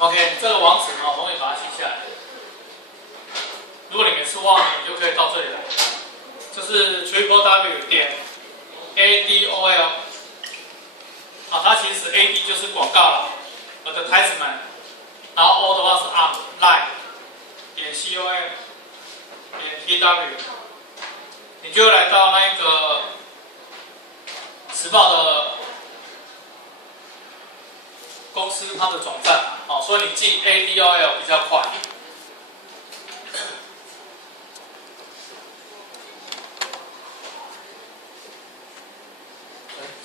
OK， 这个网址呢，我会把它记下来。如果你每次忘了，你就可以到这里来，这是 www 点 adol。啊，它其实 AD 就是广告了 ，advertisement， 然后 O 的话是 online 点 com 点 tw， 你就来到那个时报的公司它的总站，哦，所以你进 ADOL 比较快。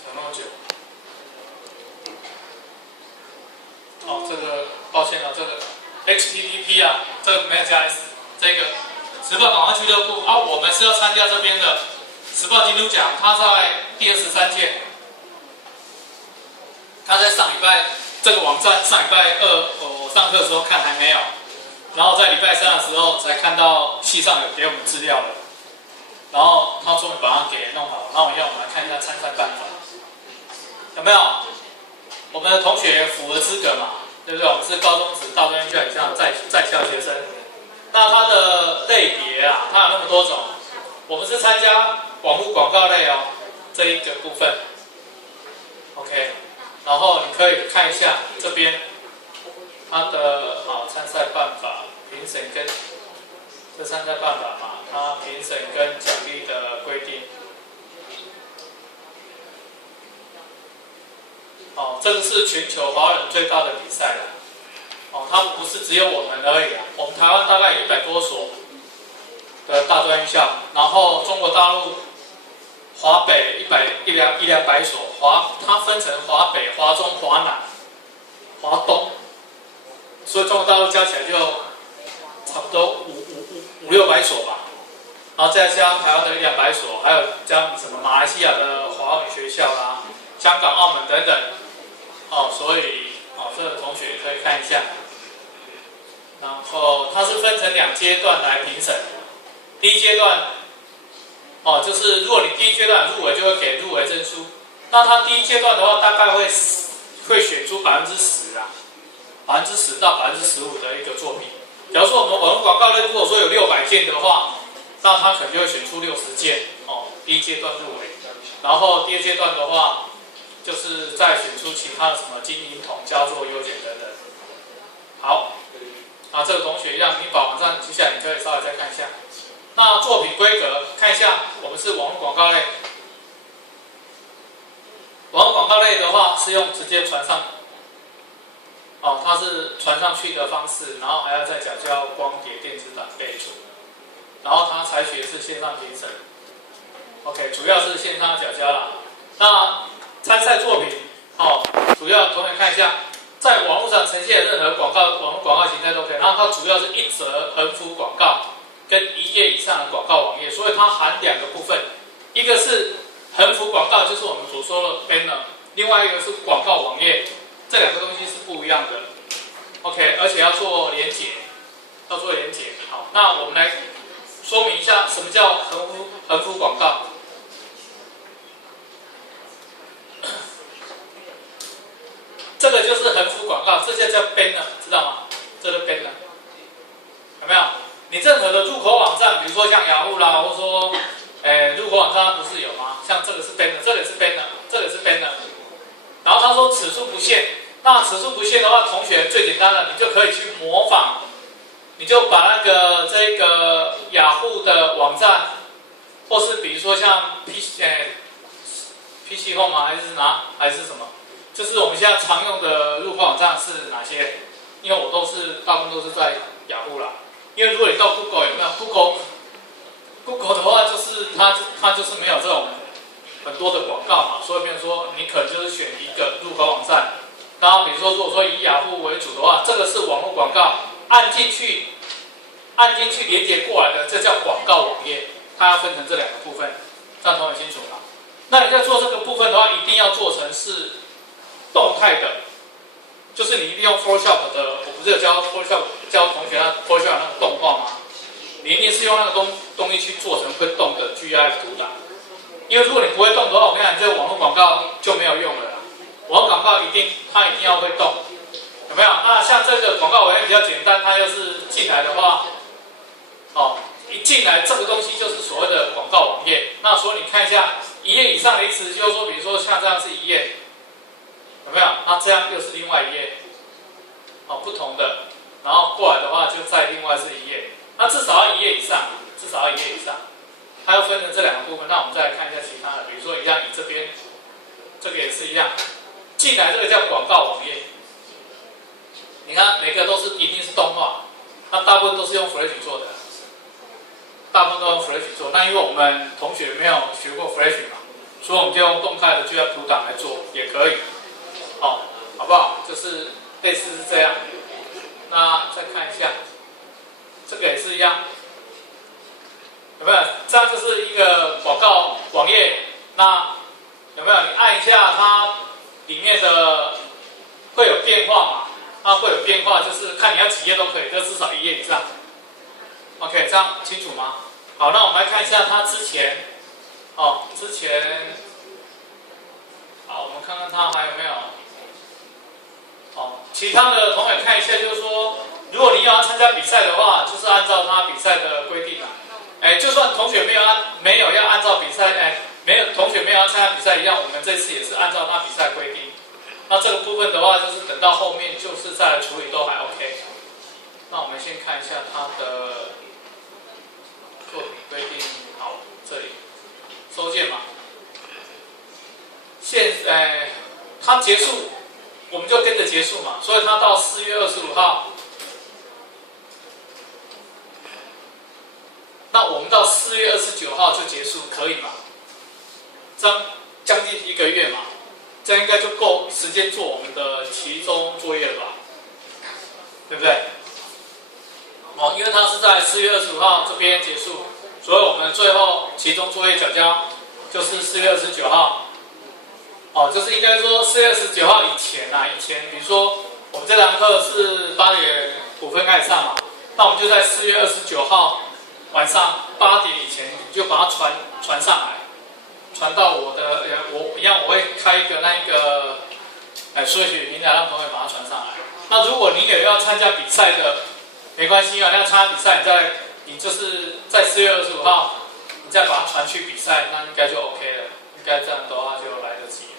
讲那么久。哦，这个抱歉啊，这个 HTTP 啊，这个没有加 S， 这个时报广告俱乐部啊，我们是要参加这边的时报金钟奖，它在第23届，它在上礼拜这个网站上礼拜二我上课的时候看还没有，然后在礼拜三的时候才看到系上有给我们资料了，然后他终于把它给弄好，然后要我们来看一下参赛办法，有没有？我们的同学符合资格嘛，对不对？我们是高中职、大专院校以上在校学生。那它的类别啊，它有那么多种。我们是参加网络广告类哦，这一个部分。OK， 然后你可以看一下这边它的参赛办法、评审跟这参赛办法嘛，它评审跟奖励的规定。哦，这个是全球华人最大的比赛了。哦，它不是只有我们而已啊。我们台湾大概有100多所的大专院校，然后中国大陆华北100-200所，它分成华北、华中、华南、华东，所以中国大陆加起来就差不多500-600所吧。然后再加上台湾的100-200所，还有加什么马来西亚的华文学校啦、香港、澳门等等。哦，所以这个同学可以看一下，然后它是分成2阶段来评审。第一阶段，就是如果你第一阶段入围，就会给入围证书。那它第一阶段的话，大概会选出10%啊，10%到15%的一个作品。假如说我们网络广告类如果说有600件的话，那它可能就会选出60件第一阶段入围。然后第二阶段的话，就是再选出其他的什么金银铜、佳作、优选等等。好，这个同学一样，你把网站接下来，你可以稍微再看一下。那作品规格看一下，我们是网络广告类。网络广告类的话是用直接传上，它是传上去的方式，然后还要再缴交光碟、电子版备注，然后它采取的是线上评审。OK， 主要是线上缴交啦。那参赛作品，主要同学看一下，在网络上呈现的任何广告、网络广告形态都可以。然后它主要是1则横幅广告跟1页以上的广告网页，所以它含2个部分，一个是横幅广告，就是我们所说的 banner， 另外一个是广告网页，这2个东西是不一样的。OK， 而且要做连结，好，那我们来说明一下什么叫横幅广告。这个就是横幅广告，这叫 banner， 知道吗？这个 banner 有没有？你任何的入口网站，比如说像雅虎啦，或者说，入口网站它不是有吗？像这个是 banner， 这个也是 banner， 这个也是 banner。然后他说尺寸不限，那尺寸不限的话，同学最简单的，你就可以去模仿，你就把这个雅虎的网站，或是比如说像 PC Home 吗？还是什么？就是我们现在常用的入口网站是哪些？因为我大部分都是在雅虎啦。因为如果你到 Google 有没有 Google 的话，就是它就是没有这种很多的广告嘛，所以变成说你可能就是选一个入口网站。然后比如说如果说以雅虎为主的话，这个是网络广告，按进去连接过来的，这叫广告网页。它要分成这2个部分，这样同学清楚吗？那你在做这个部分的话，一定要做成是动态的，就是你一定用 Photoshop 的，我不是有教 Photoshop 教同学Photoshop 那个动画吗？你一定是用那个东西去做成会动的 GIF 图档，因为如果你不会动的话，我跟你讲，这个网络广告就没有用了啦。网络广告它一定要会动，有没有？那像这个较简单，它又是进来的话，哦，一进来这个东西就是所谓的广告网页。那所以你看一下一页以上的意思，就是说，比如说像这样是一页，有没有？那这样又是另外一页，哦，不同的，然后过来的话就再另外是一页，那至少要一页以上，至少要一页以上。它要分成这两个部分，那我们再来看一下其他的，比如说一样，以这边，这个也是一样，进来这个叫广告网页。你看每个都是一定是动画，那大部分都是用 Flash 做的，大部分都用 Flash 做。那因为我们同学没有学过 Flash 嘛，所以我们就用动态的 GIF 图档来做也可以，好不好？就是类似是这样。那再看一下，这个也是一样。有没有？这样就是一个广告网页。那有没有？你按一下它里面的会有变化嘛？它会有变化，就是看你要几页都可以，就至少一页以上。OK， 这样清楚吗？好，那我们来看一下它之前，之前，好，我们看看它还有没有。其他的同学看一下，就是说，如果你要参加比赛的话，就是按照它比赛的规定啦。就算同学没有要按照比赛，同学没有要参加比赛一样，我们这次也是按照他比赛规定。那这个部分的话，就是等到后面就是再来处理都还 OK。那我们先看一下他的作品规定，好，这里收件嘛，它结束，我们就跟着结束嘛，所以它到4月25号。那我们到4月29号就结束，可以吗？这样将近1个月嘛，这样应该就够时间做我们的期中作业了吧？对不对？因为它是在4月25号这边结束，所以我们最后期中作业缴交就是4月29号。就是应该说4月29号以前比如说我们这堂课是8点5分开始上嘛，那我们就在4月29号。晚上8点以前，你就把它传上来，传到我会开一个数学平台，让同学把它传上来。那如果你有要参加比赛的，没关系啊，你要参加比赛，你就是在4月25号，你再把它传去比赛，那应该就 OK 了，应该这样的话就来得及了。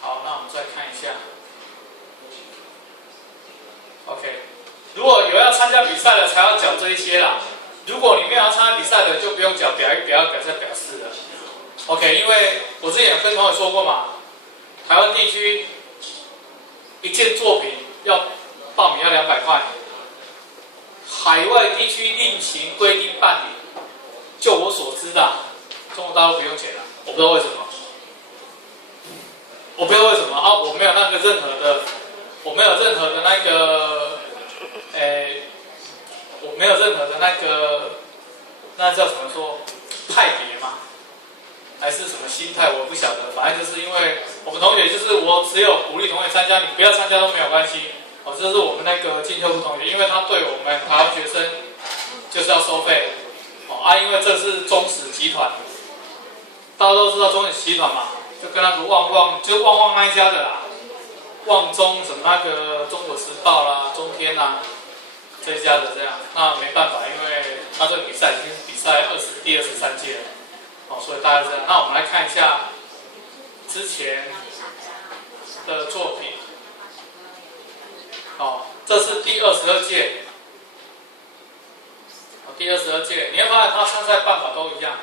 好，那我们再看一下 ，OK， 如果有要参加比赛的，才要缴这一些啦。如果你没有要参加比赛的，就不用缴表1、表2、表3、表4了。OK， 因为我之前有跟同学说过嘛，台湾地区一件作品要报名要200块，海外地区另行规定办理。就我所知的，中国大陆不用钱了，我不知道为什么。我不知道为什么啊，我没有任何的，我没有任何的那叫怎么说派别嘛，还是什么心态，我不晓得。反正就是因为我们同学，就是我只有鼓励同学参加，你不要参加都没有关系。这是我们进修部同学，因为他对我们台湾学生就是要收费。因为这是中史集团，大家都知道中史集团嘛，就跟那个就是旺旺那一家的啦，旺中什么中国时报啦、中天啦。这一家的这样，那没办法，因为他这个比赛已经是比赛第23届了，所以大概这样。那我们来看一下之前的作品，这是第22届，第22届，你会发现他参赛办法都一样。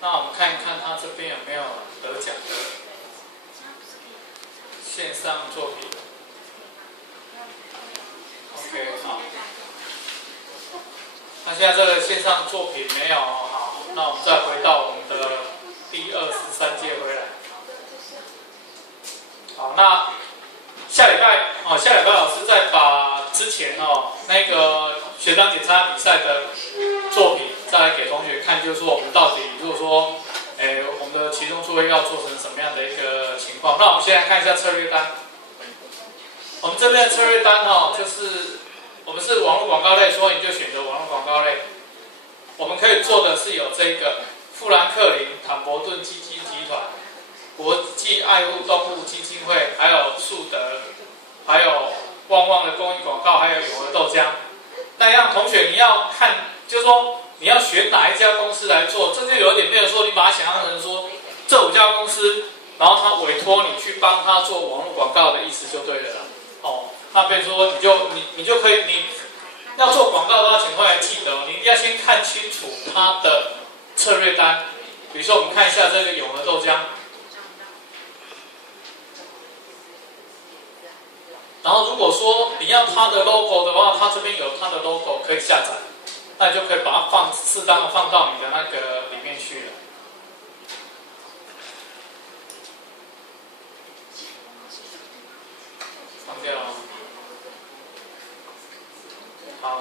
那我们看一看他这边有没有得奖的线上作品。OK， 好。那现在这个线上作品没有好，那我们再回到我们的第23届回来。好，那下礼拜老师再把之前那个学长姐参加比赛的作品再来给同学看，就是说我们到底如果说，我们的期中作业要做成什么样的一个情况？那我们先来看一下策略单。我们这边的策略单就是我们是网络广告类，所以你就选择网络广告类。我们可以做的是有这个富兰克林坦博顿基金集团、国际爱护动物基金会，还有树德，还有旺旺的公益广告，还有永和同学你要看，就是说你要选哪一家公司来做，这就有点没有说你把它想象成说这5家公司，然后他委托你去帮他做网络广告的意思就对了啦。哦，那比如说你就可以你要做广告的话，请同学记得，你一定要先看清楚它的策略单。比如说我们看一下这个永和豆浆。然后如果说你要它的 logo 的话，它这边有它的 logo 可以下载，那你就可以把它适当的放到你的那个里面去了。放掉。好。